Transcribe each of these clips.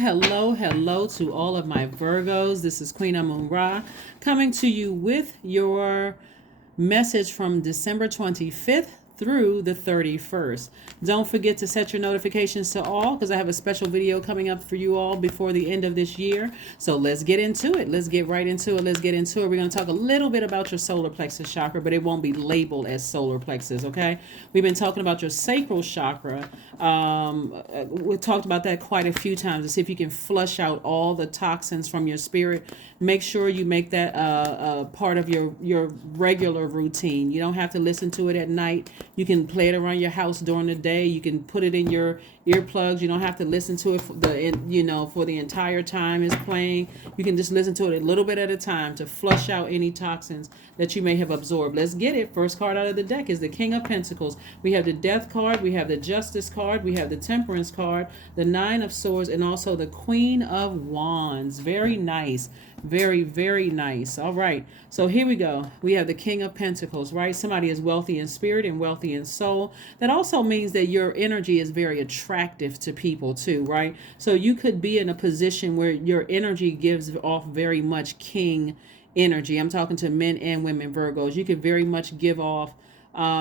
Hello to all of my Virgos. This is Queen Amun Ra coming to you with your message from December 25th through the 31st. Don't forget to set your notifications to all because I have a special video coming up for you all before the end of this year. So let's get into it. Let's get right into it. We're going to talk a little bit about your solar plexus chakra, but it won't be labeled as solar plexus, okay? We've been talking about your sacral chakra. We talked about that quite a few times to see if you can flush out all the toxins from your spirit. Make sure you make that part of your regular routine. You don't have to listen to it at night. You can play it around your house during the day. You can put it in your earplugs. You don't have to listen to it for the entire time it's playing. You can just listen to it a little bit at a time to flush out any toxins that you may have absorbed. Let's get it. First card out of the deck is the King of Pentacles. We have the Death card. We have the Justice card. We have the Temperance card, the Nine of Swords, and also the Queen of Wands. Very nice. Very, very nice. All right. So here we go. We have the King of Pentacles, right? Somebody is wealthy in spirit and wealthy in soul. That also means that your energy is very attractive to people too, right? So you could be in a position where your energy gives off very much king energy. I'm talking to men and women Virgos. You could very much give off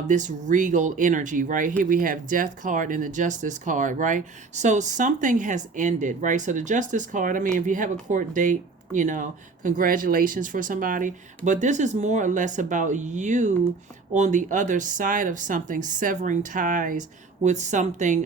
this regal energy, right? Here we have Death card and the Justice card, right? So something has ended, right? So the Justice card, I mean, if you have a court date, congratulations for somebody. But this is more or less about you on the other side of something, severing ties with something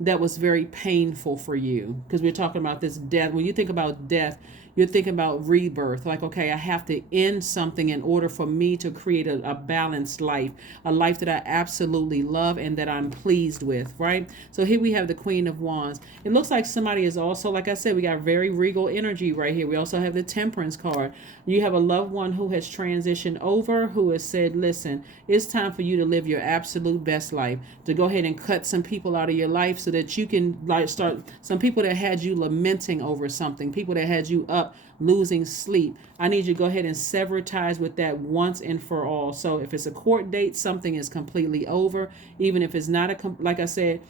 that was very painful for you. Because we're talking about this death. When you think about death, you're thinking about rebirth. Like, okay, I have to end something in order for me to create a balanced life, a life that I absolutely love and that I'm pleased with, right? So here we have the Queen of Wands. It looks like somebody is also, like I said, we got very regal energy right here. We also have the Temperance card. You have a loved one who has transitioned over, who has said, listen, it's time for you to live your absolute best life, to go ahead and cut some people out of your life so that you can start some people that had you lamenting over something, people that had you up losing sleep. I need you to go ahead and sever ties with that once and for all. So if it's a court date, something is completely over. Even if it's not like I said,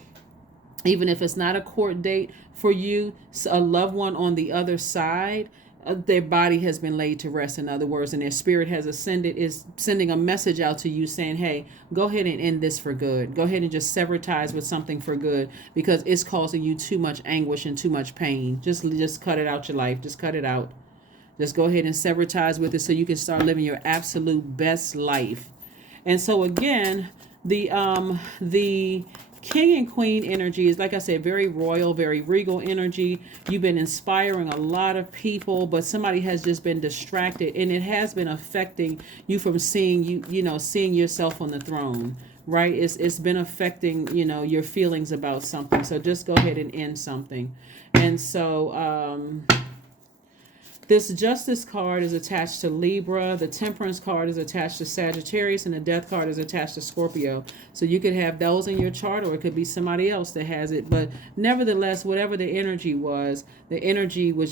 even if it's not a court date for you, a loved one on the other side, their body has been laid to rest, in other words, and their spirit has ascended, is sending a message out to you saying, hey, go ahead and end this for good. Go ahead and just sever ties with something for good because it's causing you too much anguish and too much pain. Just cut it out your life. Just cut it out. Just go ahead and sever ties with it so you can start living your absolute best life. And so again, the King and Queen energy is, like I said, very royal, very regal energy. You've been inspiring a lot of people, but somebody has just been distracted, and it has been affecting you from seeing seeing yourself on the throne, right? It's been affecting, your feelings about something. So just go ahead and end something. And so this Justice card is attached to Libra. The Temperance card is attached to Sagittarius, and the Death card is attached to Scorpio. So you could have those in your chart, or it could be somebody else that has it. But nevertheless, whatever the energy was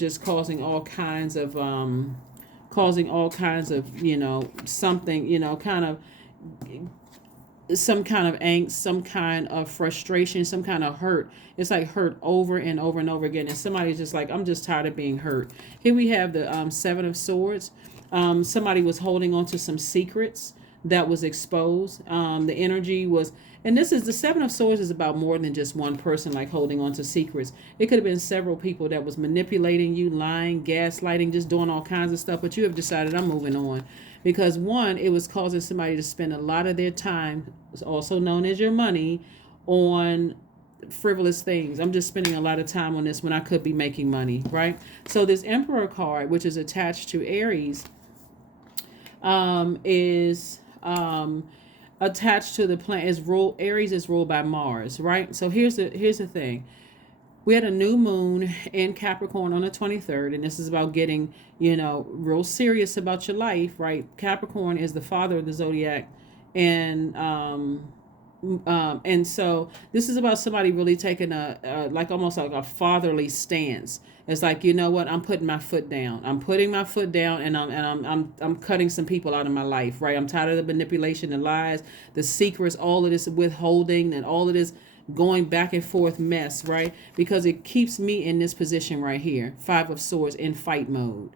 just causing all kinds of, something, kind of some kind of angst, some kind of frustration, some kind of hurt. It's like hurt over and over and over again. And somebody's just like, I'm just tired of being hurt. Here we have the Seven of Swords. Somebody was holding on to some secrets that was exposed. The energy was, and this is the Seven of Swords is about more than just one person like holding on to secrets. It could have been several people that was manipulating you, lying, gaslighting, just doing all kinds of stuff. But you have decided, I'm moving on. Because one, it was causing somebody to spend a lot of their time, also known as your money, on frivolous things. I'm just spending a lot of time on this when I could be making money, right? So this Emperor card, which is attached to Aries, is attached to the planet. Aries is ruled by Mars, right? So here's the thing. We had a new moon in Capricorn on the 23rd, and this is about getting, real serious about your life, right? Capricorn is the father of the Zodiac, and so this is about somebody really taking almost like a fatherly stance. It's like, you know what? I'm putting my foot down. I'm putting my foot down, and I'm cutting some people out of my life, right? I'm tired of the manipulation, the lies, the secrets, all of this withholding, and all of this going back and forth mess, right? Because it keeps me in this position right here, 5 of Swords, in fight mode.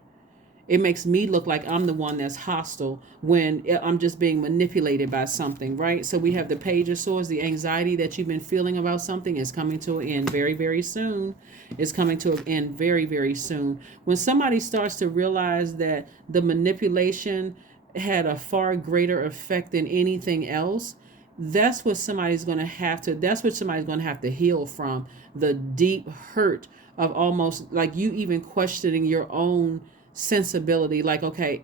It makes me look like I'm the one that's hostile when I'm just being manipulated by something, right? So we have the Page of Swords. The anxiety that you've been feeling about something is coming to an end very, very soon. It's coming to an end very, very soon. When somebody starts to realize that the manipulation had a far greater effect than anything else, that's what somebody's going to have to heal from. The deep hurt of almost like you even questioning your own sensibility, like, okay,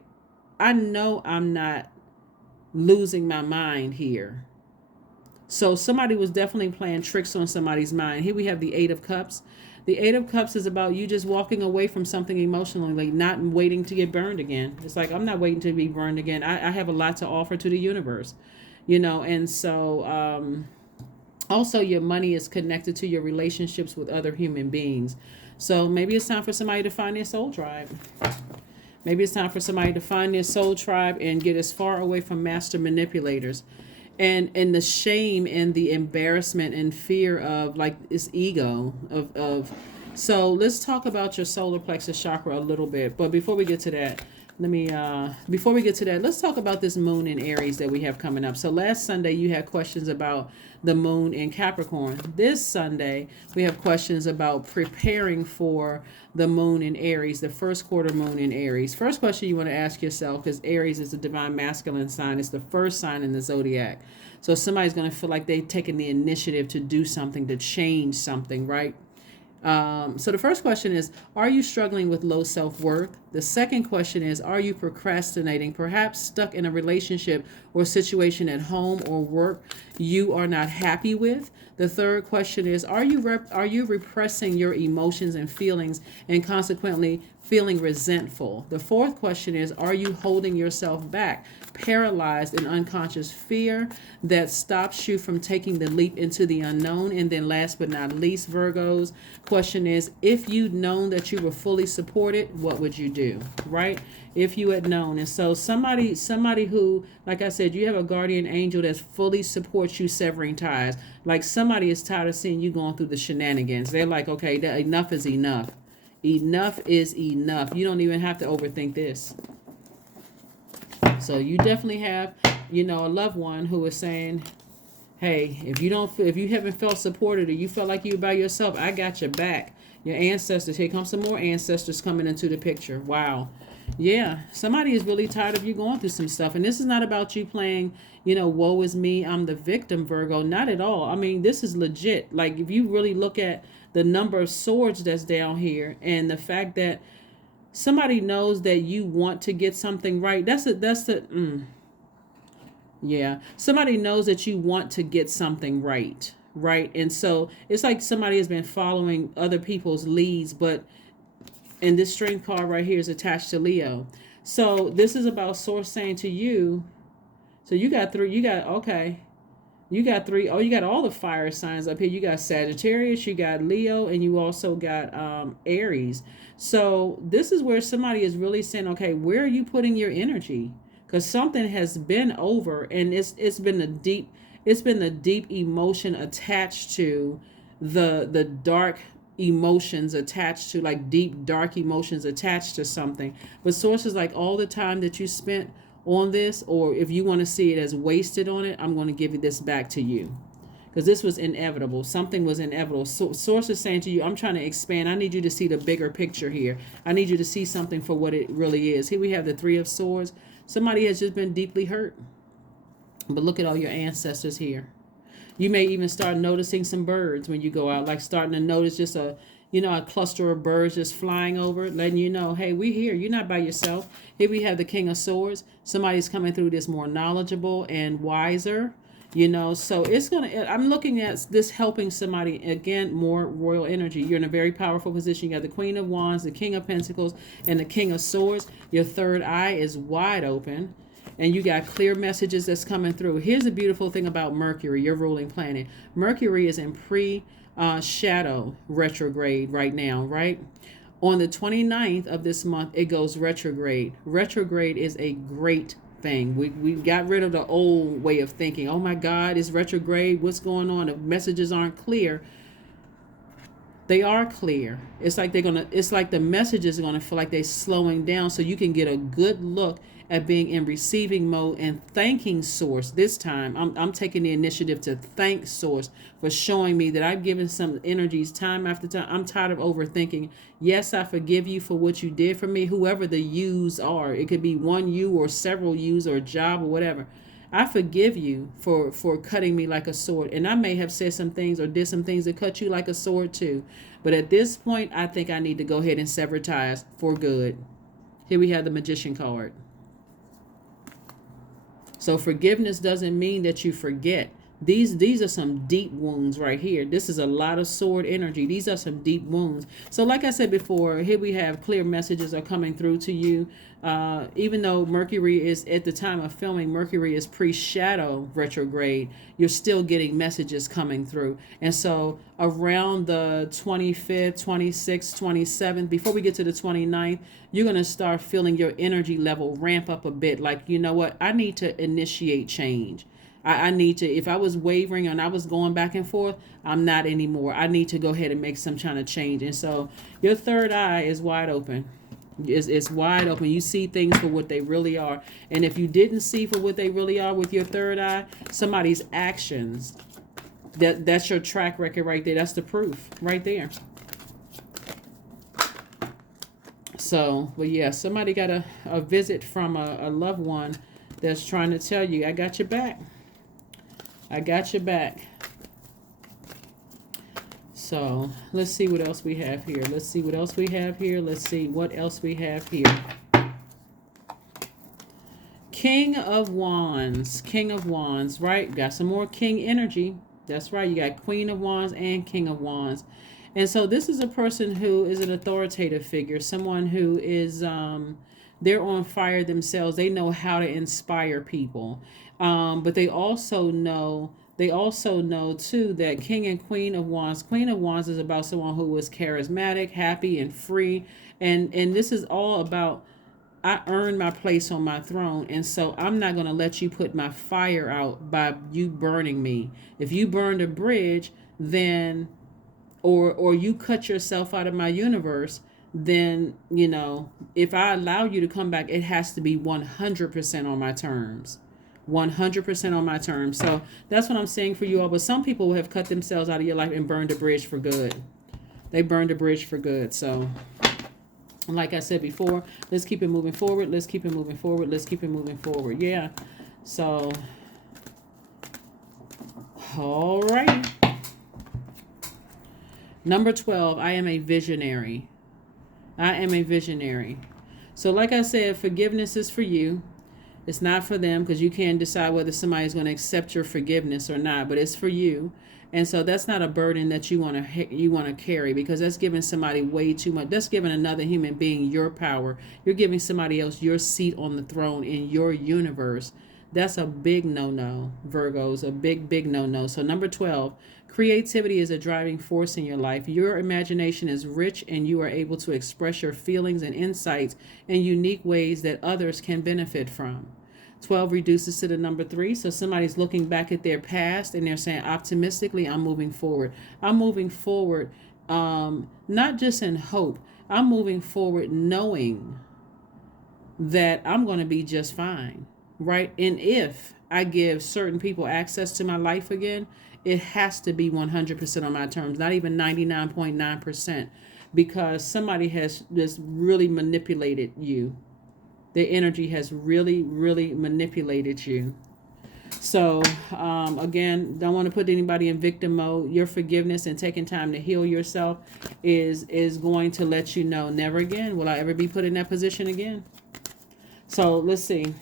I know I'm not losing my mind here. So somebody was definitely playing tricks on somebody's mind. Here we have the 8 of Cups. The 8 of Cups is about you just walking away from something emotionally, like not waiting to get burned again. It's like, I'm not waiting to be burned again. I have a lot to offer to the universe, and so also your money is connected to your relationships with other human beings. So maybe it's time for somebody to find their soul tribe. Maybe it's time for somebody to find their soul tribe and get as far away from master manipulators. And the shame and the embarrassment and fear of like this ego of so let's talk about your solar plexus chakra a little bit. But before we get to that, let's talk about this moon in Aries that we have coming up. So last Sunday you had questions about the moon in Capricorn. This Sunday we have questions about preparing for the moon in Aries, the first quarter moon in Aries. First question you want to ask yourself, because Aries is the divine masculine sign. It's the first sign in the zodiac. So somebody's going to feel like they've taken the initiative to do something, to change something, right? So the first question is, are you struggling with low self-worth? The second question is, are you procrastinating, perhaps stuck in a relationship or situation at home or work you are not happy with? The third question is, are you repressing your emotions and feelings and consequently feeling resentful? The fourth question is, are you holding yourself back, paralyzed in unconscious fear that stops you from taking the leap into the unknown? And then last but not least, Virgos, question is, if you'd known that you were fully supported, what would you do, right? If you had known. And so somebody who, like I said, you have a guardian angel that fully supports you severing ties. Like somebody is tired of seeing you going through the shenanigans. They're like, okay, enough is enough. Enough is enough. You don't even have to overthink this. So you definitely have, a loved one who is saying, hey, if you haven't felt supported or you felt like you're by yourself, I got your back. Your ancestors, here comes some more ancestors coming into the picture. Wow. Yeah, somebody is really tired of you going through some stuff. And this is not about you playing, woe is me, I'm the victim, Virgo. Not at all. I mean, this is legit. Like, if you really look at the number of swords that's down here and the fact that somebody knows that you want to get something right. Yeah. Somebody knows that you want to get something right. Right. And so it's like somebody has been following other people's leads, and this strength card right here is attached to Leo. So this is about source saying to you, so you got three, you got three, you got all the fire signs up here. You got Sagittarius, you got Leo, and you also got Aries. So this is where somebody is really saying, okay, where are you putting your energy? Because something has been over, and it's been the deep emotion attached to the dark emotions attached to, like deep dark emotions attached to something. But sources like all the time that you spent on this, or if you want to see it as wasted on it, I'm going to give you this back to you, because this was inevitable. Something was inevitable. So source is saying to you, I'm trying to expand. I need you to see the bigger picture here. I need you to see something for what it really is. Here we have the 3 of Swords. Somebody has just been deeply hurt. But look at all your ancestors here. You may even start noticing some birds when you go out, like starting to notice just a cluster of birds just flying over, letting you know, hey, we're here. You're not by yourself. Here we have the King of Swords. Somebody's coming through this more knowledgeable and wiser, so I'm looking at this helping somebody, again, more royal energy. You're in a very powerful position. You got the Queen of Wands, the King of Pentacles, and the King of Swords. Your third eye is wide open. And you got clear messages that's coming through. Here's the beautiful thing about Mercury, your ruling planet. Mercury is in pre-shadow retrograde right now, right? On the 29th of this month, it goes retrograde. Retrograde is a great thing. We got rid of the old way of thinking. Oh my God, it's retrograde. What's going on? The messages aren't clear. They are clear. It's like it's like the messages are gonna feel like they're slowing down, so you can get a good look at being in receiving mode and thanking Source. This time I'm taking the initiative to thank Source for showing me that I've given some energies time after time. I'm tired of overthinking. Yes, I forgive you for what you did for me, whoever the yous are. It could be one you or several yous or a job or whatever. I forgive you for cutting me like a sword. And I may have said some things or did some things that cut you like a sword too. But at this point, I think I need to go ahead and sever ties for good. Here we have the Magician card. So forgiveness doesn't mean that you forget. These are some deep wounds right here. This is a lot of sword energy. These are some deep wounds. So like I said before, here we have clear messages are coming through to you. Even though Mercury is, at the time of filming, Mercury is pre-shadow retrograde, you're still getting messages coming through. And so around the 25th, 26th, 27th, before we get to the 29th, you're going to start feeling your energy level ramp up a bit. Like, you know what? I need to initiate change. I need to, if I was wavering and I was going back and forth, I'm not anymore. I need to go ahead and make some kind of change. And so your third eye is wide open. It's wide open. You see things for what they really are. And if you didn't see for what they really are with your third eye, somebody's actions, that's your track record right there. That's the proof right there. So, but yeah, somebody got a visit from a loved one that's trying to tell you, I got your back. I got your back. So let's see what else we have here. Let's see what else we have here. Let's see what else we have here. King of Wands. King of Wands, right? Got some more King energy. That's right. You got Queen of Wands and King of Wands. And so this is a person who is an authoritative figure. Someone who is, they're on fire themselves. They know how to inspire people. But they also know too that King and Queen of Wands is about someone who was charismatic, happy, and free. And this is all about, I earned my place on my throne, and so I'm not going to let you put my fire out by you burning me. If you burned a bridge, then or you cut yourself out of my universe, then, you know, if I allow you to come back, it has to be 100% on my terms. 100% on my terms. So that's what I'm saying for you all. But some people have cut themselves out of your life and burned a bridge for good. They burned a bridge for good. So like I said before, let's keep it moving forward. Let's keep it moving forward. Let's keep it moving forward. Yeah. So, all right. Number 12, I am a visionary. I am a visionary. So like I said, forgiveness is for you. It's not for them, because you can't decide whether somebody's going to accept your forgiveness or not, but it's for you. And so that's not a burden that you want to carry, because that's giving somebody way too much. That's giving another human being your power. You're giving somebody else your seat on the throne in your universe. That's a big no-no, Virgos, a big, big no-no. So number 12, creativity is a driving force in your life. Your imagination is rich, and you are able to express your feelings and insights in unique ways that others can benefit from. 12 reduces to the number 3. So somebody's looking back at their past and they're saying, optimistically, I'm moving forward. I'm moving forward, not just in hope. I'm moving forward knowing that I'm going to be just fine, right? And if I give certain people access to my life again, it has to be 100% on my terms, not even 99.9%, because somebody has just really manipulated you. Their energy has really, really manipulated you. So, again, don't want to put anybody in victim mode. Your forgiveness and taking time to heal yourself is going to let you know, never again will I ever be put in that position again. So let's see.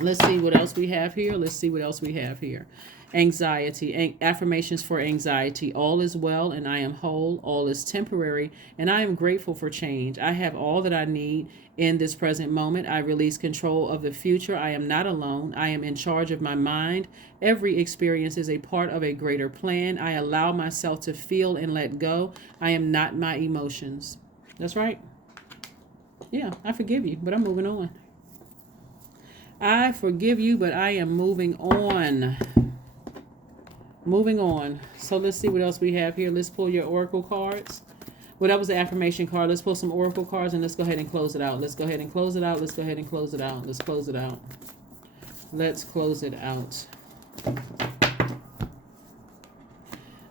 Let's see what else we have here. Let's see what else we have here. Anxiety. Affirmations for anxiety. All is well and I am whole. All is temporary and I am grateful for change. I have all that I need in this present moment. I release control of the future. I am not alone. I am in charge of my mind. Every experience is a part of a greater plan. I allow myself to feel and let go. I am not my emotions. That's right. Yeah, I forgive you, but I'm moving on. I forgive you, but I am moving on. Moving on. So let's see what else we have here. Let's pull your oracle cards. Well, that was the affirmation card. Let's pull some oracle cards and let's go ahead and close it out. Let's go ahead and close it out. Let's go ahead and close it out. Let's close it out. Let's close it out.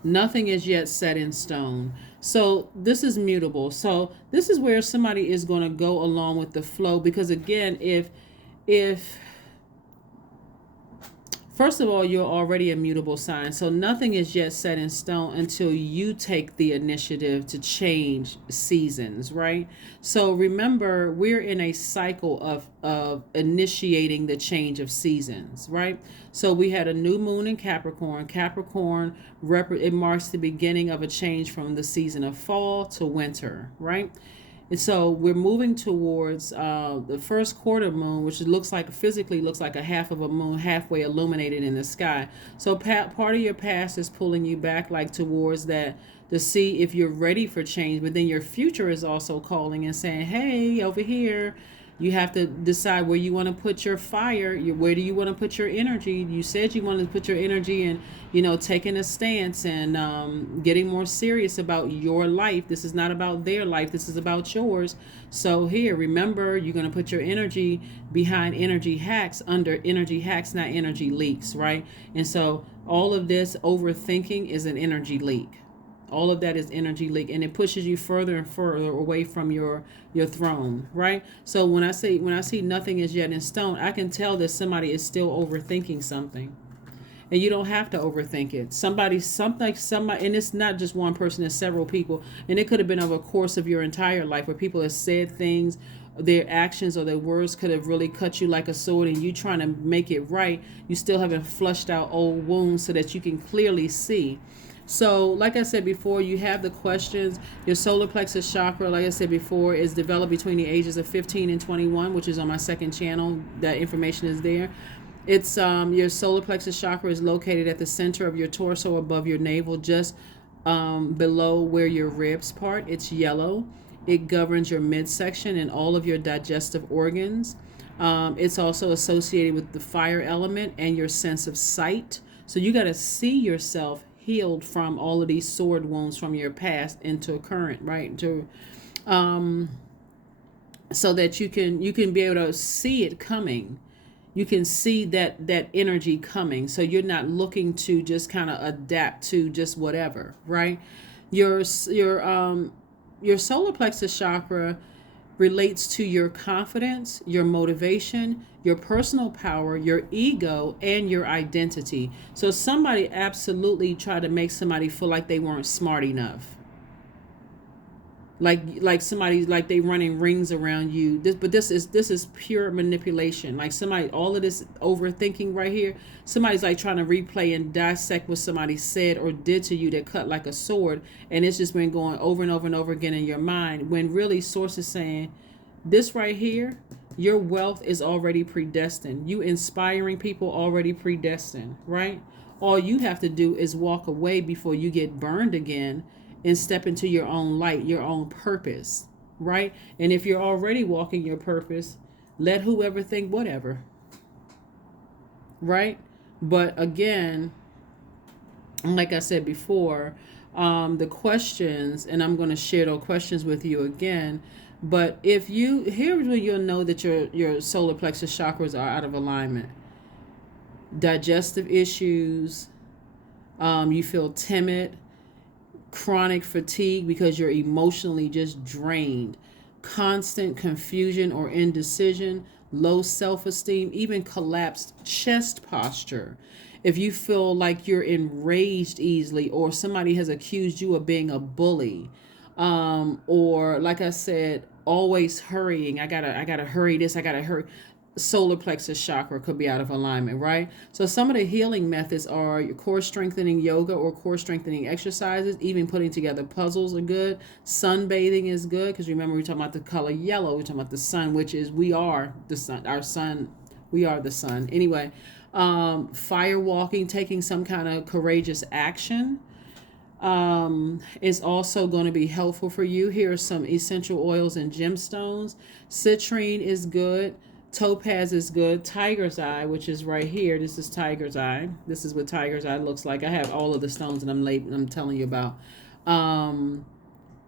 Nothing is yet set in stone. So this is mutable. So this is where somebody is going to go along with the flow, because again, if first of all, you're already a mutable sign. So nothing is yet set in stone until you take the initiative to change seasons, right? So remember, we're in a cycle of initiating the change of seasons, right? So we had a new moon in Capricorn. Capricorn, it marks the beginning of a change from the season of fall to winter, right? And so we're moving towards the first quarter moon, which looks like, physically looks like a half of a moon, halfway illuminated in the sky. So part of your past is pulling you back, like towards that, to see if you're ready for change. But then your future is also calling and saying, hey, over here, you have to decide where you want to put your fire. Where do you want to put your energy? You said you wanted to put your energy in, taking a stance and getting more serious about your life. This is not about their life. This is about yours. So here, remember, you're going to put your energy behind energy hacks, under energy hacks, not energy leaks, right? And so all of this overthinking is an energy leak. All of that is energy leak, and it pushes you further and further away from your throne, right? So when I see nothing is yet in stone, I can tell that somebody is still overthinking something. And you don't have to overthink it. Somebody, and it's not just one person, it's several people. And it could have been over a course of your entire life where people have said things, their actions or their words could have really cut you like a sword, and you trying to make it right. You still haven't flushed out old wounds so that you can clearly see. So, like I said before, you have the questions. Your solar plexus chakra, like I said before, is developed between the ages of 15 and 21, which is on my second channel. That information is there. It's your solar plexus chakra is located at the center of your torso, above your navel, just below where your ribs part. It's yellow. It governs your midsection and all of your digestive organs. It's also associated with the fire element and your sense of sight. So you got to see yourself healed from all of these sword wounds from your past into current, right? So that you can be able to see it coming. You can see that energy coming. So you're not looking to just kind of adapt to just whatever, right? Your solar plexus chakra relates to your confidence, your motivation, your personal power, your ego, and your identity. So somebody absolutely tried to make somebody feel like they weren't smart enough. Like somebody, like they running rings around you. This is pure manipulation. Like somebody, all of this overthinking right here, somebody's like trying to replay and dissect what somebody said or did to you that cut like a sword, and it's just been going over and over and over again in your mind, when really source is saying this right here, your wealth is already predestined. You inspiring people already predestined, right? All you have to do is walk away before you get burned again and step into your own light, your own purpose, right? And if you're already walking your purpose, let whoever think whatever, right? But again, like I said before, the questions, and I'm going to share those questions with you again. But if here's where you'll know that your solar plexus chakras are out of alignment. Digestive issues, you feel timid, chronic fatigue because you're emotionally just drained, constant confusion or indecision, low self-esteem, even collapsed chest posture. If you feel like you're enraged easily, or somebody has accused you of being a bully, or like I said, always hurrying. I gotta hurry this. I gotta hurry. Solar plexus chakra could be out of alignment, right? So some of the healing methods are your core strengthening yoga or core strengthening exercises. Even putting together puzzles are good. Sunbathing is good, because remember, we're talking about the color yellow. We're talking about the sun, which is, we are the sun. Our sun, we are the sun. Anyway, fire walking, taking some kind of courageous action, is also going to be helpful for you. Here are some essential oils and gemstones. Citrine is good. Topaz is good. Tiger's eye, which is right here. This is tiger's eye. This is what tiger's eye looks like. I have all of the stones that I'm telling you about. Um,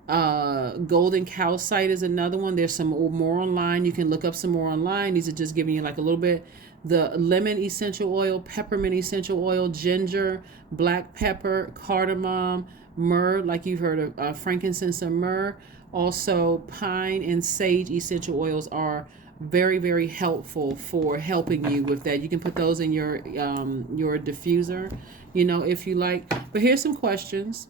Golden calcite is another one. There's some more online. You can look up some more online. These are just giving you like a little bit. The lemon essential oil, peppermint essential oil, ginger, black pepper, cardamom, myrrh, like you've heard of frankincense and myrrh. Also, pine and sage essential oils are very, very helpful for helping you with that. You can put those in your diffuser, if you like. But here's some questions.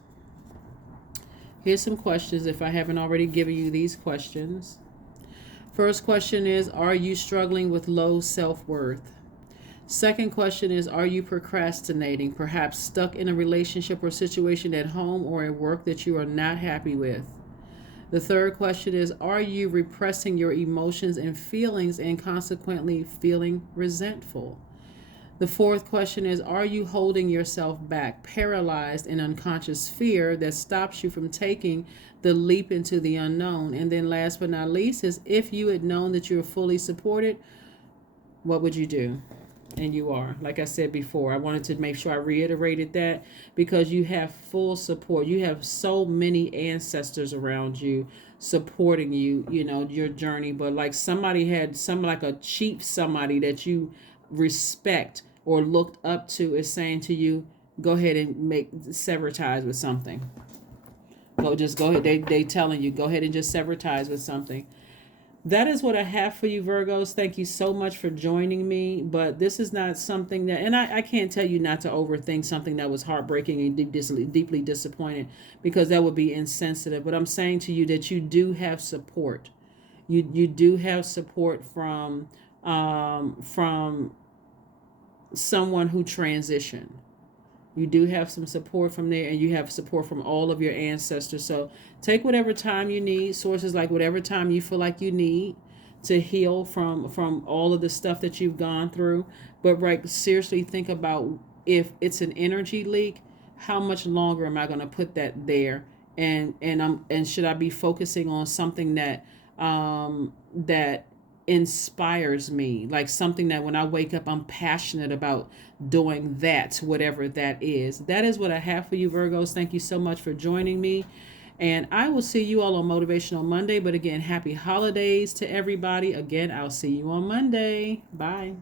If I haven't already given you these questions. First question is, are you struggling with low self-worth? Second question is, are you procrastinating, perhaps stuck in a relationship or situation at home or at work that you are not happy with? The third question is, are you repressing your emotions and feelings and consequently feeling resentful? The fourth question is, are you holding yourself back, paralyzed in unconscious fear that stops you from taking the leap into the unknown? And then last but not least is, if you had known that you were fully supported, what would you do? And you are. Like I said before, I wanted to make sure I reiterated that because you have full support. You have so many ancestors around you supporting you, your journey. But like like a chief, somebody that you respect or looked up to is saying to you, go ahead and sever ties with something. Go ahead. They telling you, go ahead and just sever ties with something. That is what I have for you, Virgos. Thank you so much for joining me. But this is not something that, and I can't tell you not to overthink something that was heartbreaking and deeply disappointed, because that would be insensitive. But I'm saying to you that you do have support. You do have support from someone who transitioned. You do have some support from there, and you have support from all of your ancestors. So take whatever time you need, sources like whatever time you feel like you need to heal from all of the stuff that you've gone through. But seriously think about, if it's an energy leak, how much longer am I going to put that there? And should I be focusing on something that that inspires me, like something that when I wake up I'm passionate about doing, that whatever that is. That is what I have for you, Virgos. Thank you so much for joining me, and I will see you all on Motivational Monday. But again, happy holidays to everybody. Again, I'll see you on Monday. Bye.